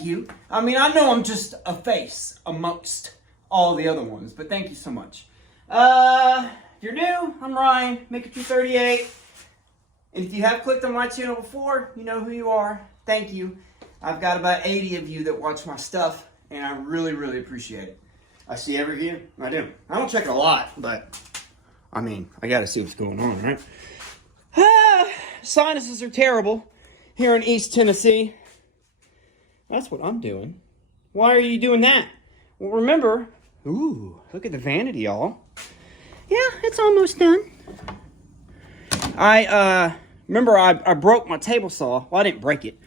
thank you. I mean, I know I'm just a face amongst all the other ones, but thank you so much. If you're new, I'm Ryan, Maker238. And if you have clicked on my channel before, you know who you are. Thank you. I've got about 80 of you that watch my stuff, and I really, really appreciate it. I see every view. I do. I don't check it a lot, but I mean, I gotta see what's going on, right? Sinuses are terrible here in East Tennessee. That's what I'm doing. Why are you doing that? Well, remember, ooh, look at the vanity, y'all. Yeah, it's almost done. Remember I broke my table saw. Well, I didn't break it.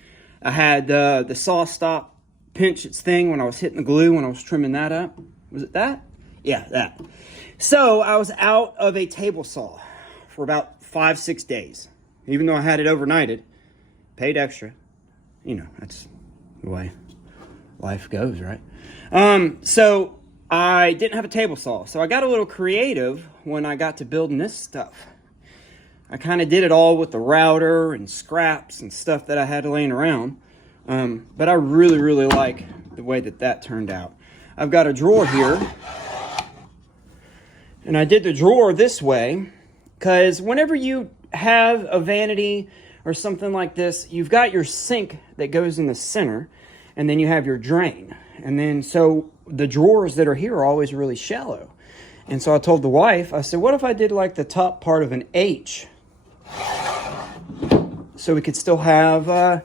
I had the saw stop pinch its thing when I was hitting the glue when I was trimming that up. Was it that? Yeah, that. So I was out of a table saw for about 5-6 days. Even though I had it overnighted, paid extra. You know, that's the way life goes, right? So I didn't have a table saw. So I got a little creative when I got to building this stuff. I kind of did it all with the router and scraps and stuff that I had laying around. But I really, really like the way that turned out. I've got a drawer here. And I did the drawer this way because whenever you have a vanity or something like this, you've got your sink that goes in the center, and then you have your drain. And then so the drawers that are here are always really shallow. And so I told the wife, I said, what if I did like the top part of an H? So we could still have a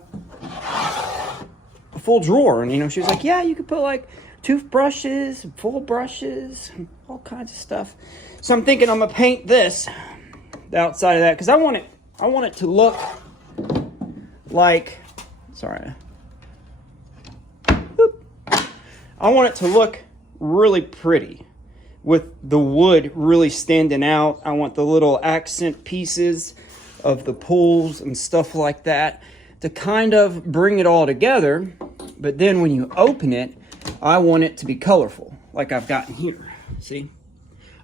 full drawer. And, you know, she was like, yeah, you could put like toothbrushes, full brushes, all kinds of stuff. So I'm thinking I'm going to paint this, the outside of that, because I want it to look like, sorry. I want it to look really pretty with the wood really standing out. I want the little accent pieces of the pools and stuff like that to kind of bring it all together. But then when you open it, I want it to be colorful, like I've gotten here. See?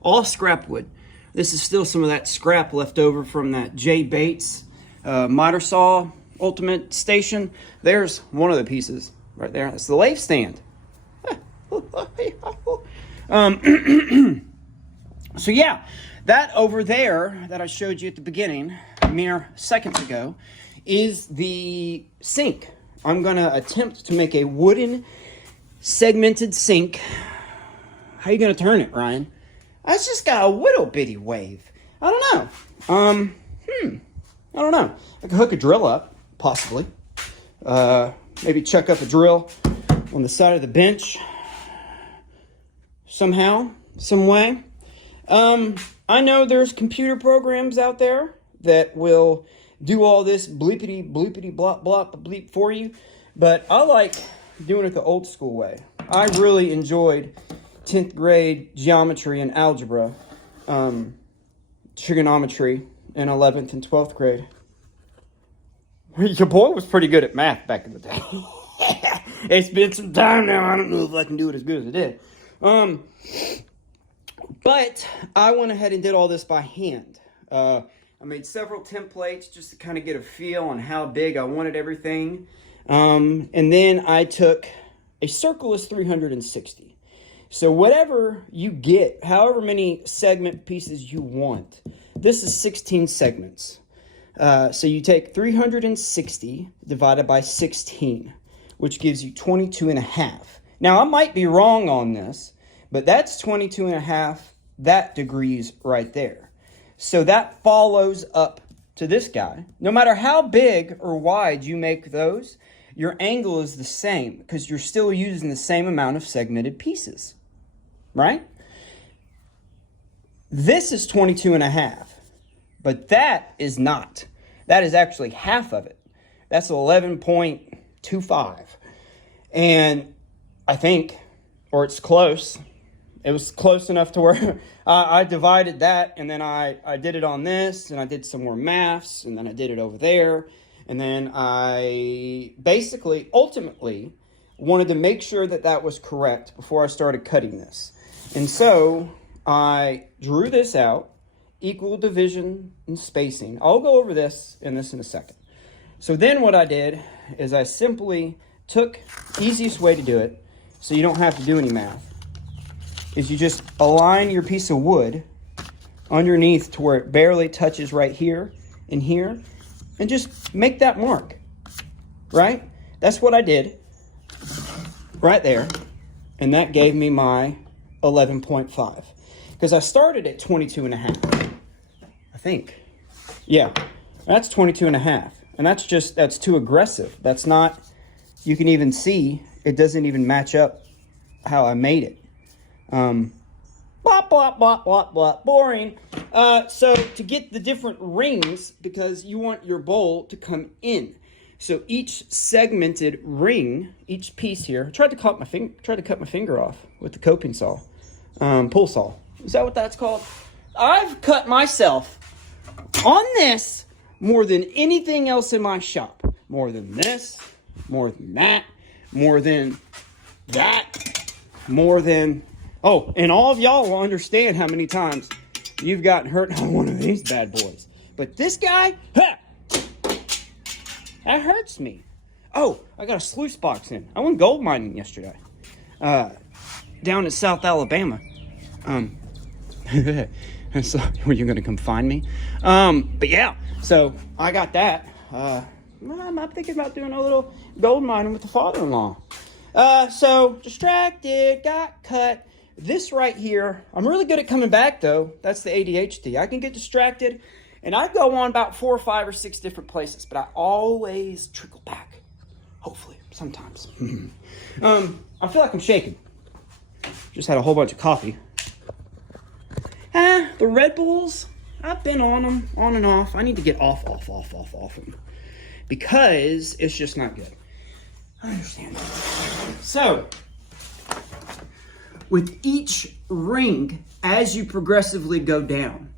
All scrap wood. This is still some of that scrap left over from that J. Bates miter saw ultimate station. There's one of the pieces right there. That's the lathe stand. So yeah, that over there that I showed you at the beginning, mere seconds ago, is the sink. I'm going to attempt to make a wooden segmented sink. How are you going to turn it, Ryan? It's just got a little bitty wave. I don't know. I don't know. I could hook a drill up, possibly. Maybe chuck up a drill on the side of the bench. Somehow, some way. I know there's computer programs out there that will do all this bleepity, bloopity, blop, blop, bleep for you. But I like doing it the old school way. I really enjoyed 10th grade geometry and algebra, trigonometry in 11th and 12th grade. Your boy was pretty good at math back in the day. It's been some time now. I don't know if I can do it as good as I did. But I went ahead and did all this by hand. I made several templates just to kind of get a feel on how big I wanted everything. And then I took a circle is 360. So whatever you get, however many segment pieces you want, this is 16 segments. So you take 360 divided by 16, which gives you 22 and a half. Now, I might be wrong on this, but that's 22 and a half, that degrees right there. So that follows up to this guy. No matter how big or wide you make those, your angle is the same because you're still using the same amount of segmented pieces, right? This is 22 and a half, but that is not. That is actually half of it. That's 11.25. And I think, or it's close. It was close enough to where I divided that, and then I did it on this, and I did some more maths, and then I did it over there. And then I basically, ultimately, wanted to make sure that that was correct before I started cutting this. And so I drew this out, equal division and spacing. I'll go over this in a second. So then what I did is I simply easiest way to do it, so you don't have to do any math, is you just align your piece of wood underneath to where it barely touches right here and here, and just make that mark, right? That's what I did right there, and that gave me my 11.5, because I started at 22 and a half, I think. Yeah, that's 22 and a half, and that's too aggressive. That's not, you can even see it doesn't even match up how I made it. Blah, blah, blah, blah, blah, boring. So to get the different rings, because you want your bowl to come in. So each segmented ring, each piece here, I tried to cut my finger off with the coping saw, pull saw. Is that what that's called? I've cut myself on this more than anything else in my shop. More than this, more than that, more than that, more than... Oh, and all of y'all will understand how many times you've gotten hurt on one of these bad boys. But this guy, ha! That hurts me. Oh, I got a sluice box in. I went gold mining yesterday. Down in South Alabama. So, were you going to come find me? But yeah, so I got that. I'm thinking about doing a little gold mining with the father-in-law. So, distracted, got cut. This right here, I'm really good at coming back though. That's the ADHD. I can get distracted and I go on about 4 or 5 or 6 different places, but I always trickle back. Hopefully, sometimes. I feel like I'm shaking. Just had a whole bunch of coffee. The Red Bulls, I've been on them, on and off. I need to get off them because it's just not good. I understand that. So, with each ring, as you progressively go down,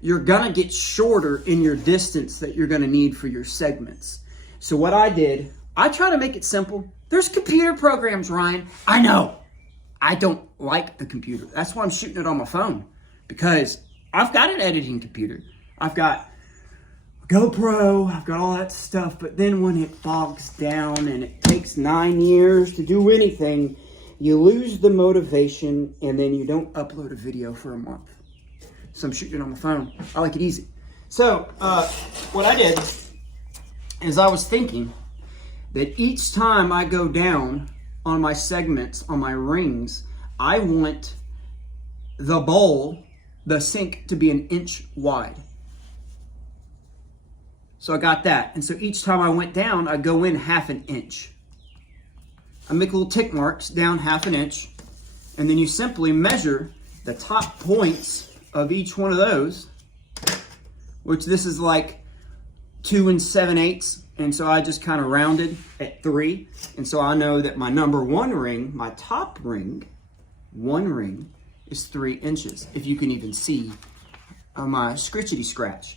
you're gonna get shorter in your distance that you're gonna need for your segments. So what I did, I try to make it simple. There's computer programs, Ryan. I know. I don't like the computer. That's why I'm shooting it on my phone, because I've got an editing computer. I've got GoPro, I've got all that stuff, but then when it bogs down and it takes 9 years to do anything, you lose the motivation and then you don't upload a video for a month. So I'm shooting it on my phone. I like it easy. So what I did is I was thinking that each time I go down on my segments, on my rings, I want the bowl, the sink, to be 1 inch wide. So I got that. And so each time I went down, I go in 1/2 inch. I make little tick marks down 1/2 inch. And then you simply measure the top points of each one of those, which this is like 2 7/8. And so I just kind of rounded at 3. And so I know that my number 1 ring, my top ring, 1 ring, is 3 inches. If you can even see my scritchety scratch.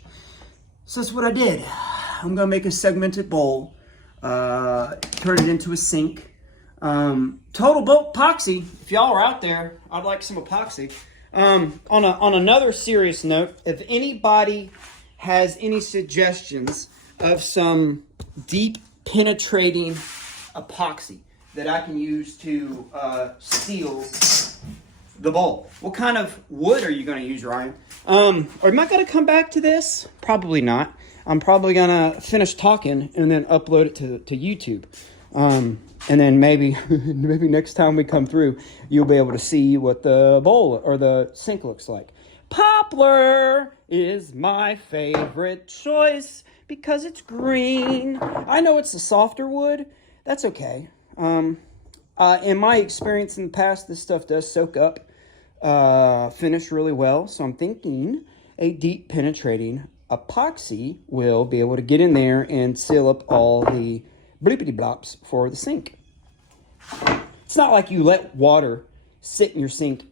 So that's what I did. I'm gonna make a segmented bowl, turn it into a sink. Total Boat epoxy. If y'all are out there, I'd like some epoxy. On another serious note, if anybody has any suggestions of some deep penetrating epoxy that I can use to seal the bowl, what kind of wood are you going to use, Ryan? Or am I going to come back to this? Probably not. I'm probably going to finish talking and then upload it to YouTube. And then maybe next time we come through, you'll be able to see what the bowl or the sink looks like. Poplar is my favorite choice because it's green. I know it's a softer wood. That's okay. In my experience in the past, this stuff does soak up, finish really well. So I'm thinking a deep penetrating epoxy will be able to get in there and seal up all the blippity blops for the sink. It's not like you let water sit in your sink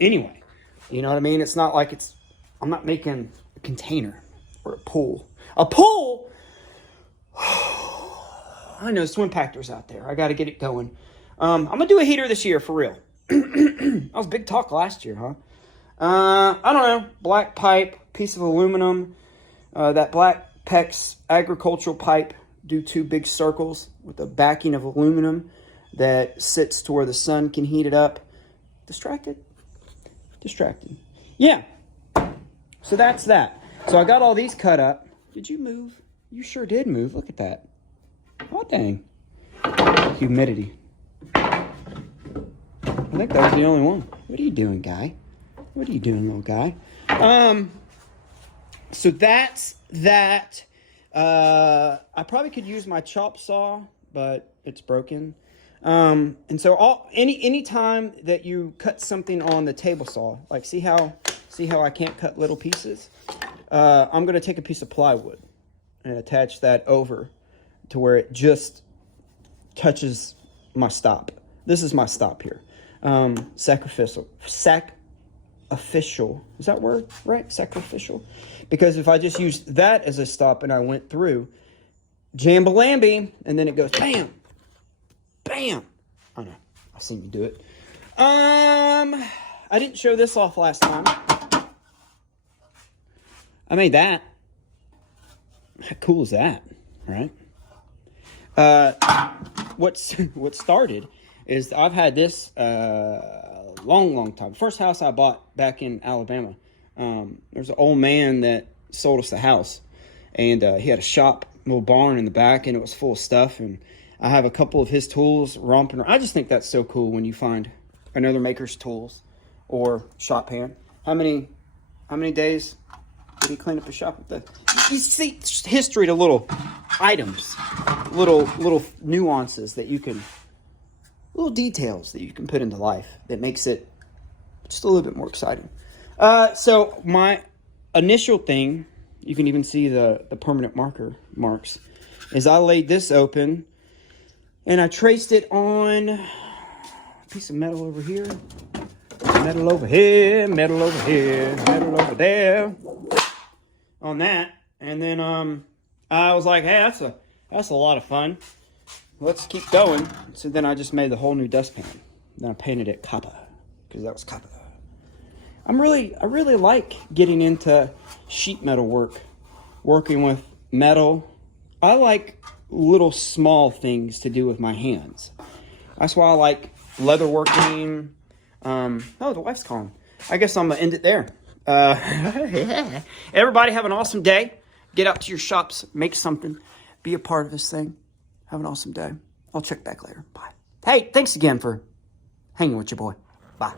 anyway. You know what I mean? It's not like I'm not making a container or a pool. A pool? I know swim pactors out there. I got to get it going. I'm going to do a heater this year for real. That was big talk last year, huh? I don't know. Black pipe, piece of aluminum, that black PEX agricultural pipe. do 2 big circles with a backing of aluminum that sits to where the sun can heat it up. Distracted? Distracted. Yeah. So that's that. So I got all these cut up. Did you move? You sure did move. Look at that. Oh, dang. Humidity. I think that was the only one. What are you doing, guy? What are you doing, little guy? So that's that. I probably could use my chop saw, but it's broken. And so any time that you cut something on the table saw, like see how I can't cut little pieces? I'm gonna take a piece of plywood and attach that over to where it just touches my stop. This is my stop here. Sacrificial. Is that word right? Sacrificial. Because if I just used that as a stop and I went through, jambalamby, and then it goes bam, bam. I know. I've seen you do it. I didn't show this off last time. I made that. How cool is that, right? What started is I've had this long time. First house I bought back in Alabama. There's an old man that sold us the house, and he had a shop, little barn in the back, and it was full of stuff. And I have a couple of his tools romping around. I just think that's so cool when you find another maker's tools or shop hand. How many days did he clean up his shop with that? You see history to little items, little nuances that you can, little details that you can put into life that makes it just a little bit more exciting. So my initial thing, you can even see the permanent marks, is I laid this open and I traced it on a piece of metal over here, metal over here, metal over here, metal over there, on that. And then I was like, hey, that's a lot of fun. Let's keep going. So then I just made the whole new dustpan. Then I painted it copper, because that was copper. I really like getting into sheet metal work, working with metal. I like little small things to do with my hands. That's why I like leather working. Oh, the wife's calling. I guess I'm gonna end it there. Everybody have an awesome day. Get out to your shops, make something, be a part of this thing. Have an awesome day. I'll check back later. Bye. Hey, thanks again for hanging with your boy. Bye.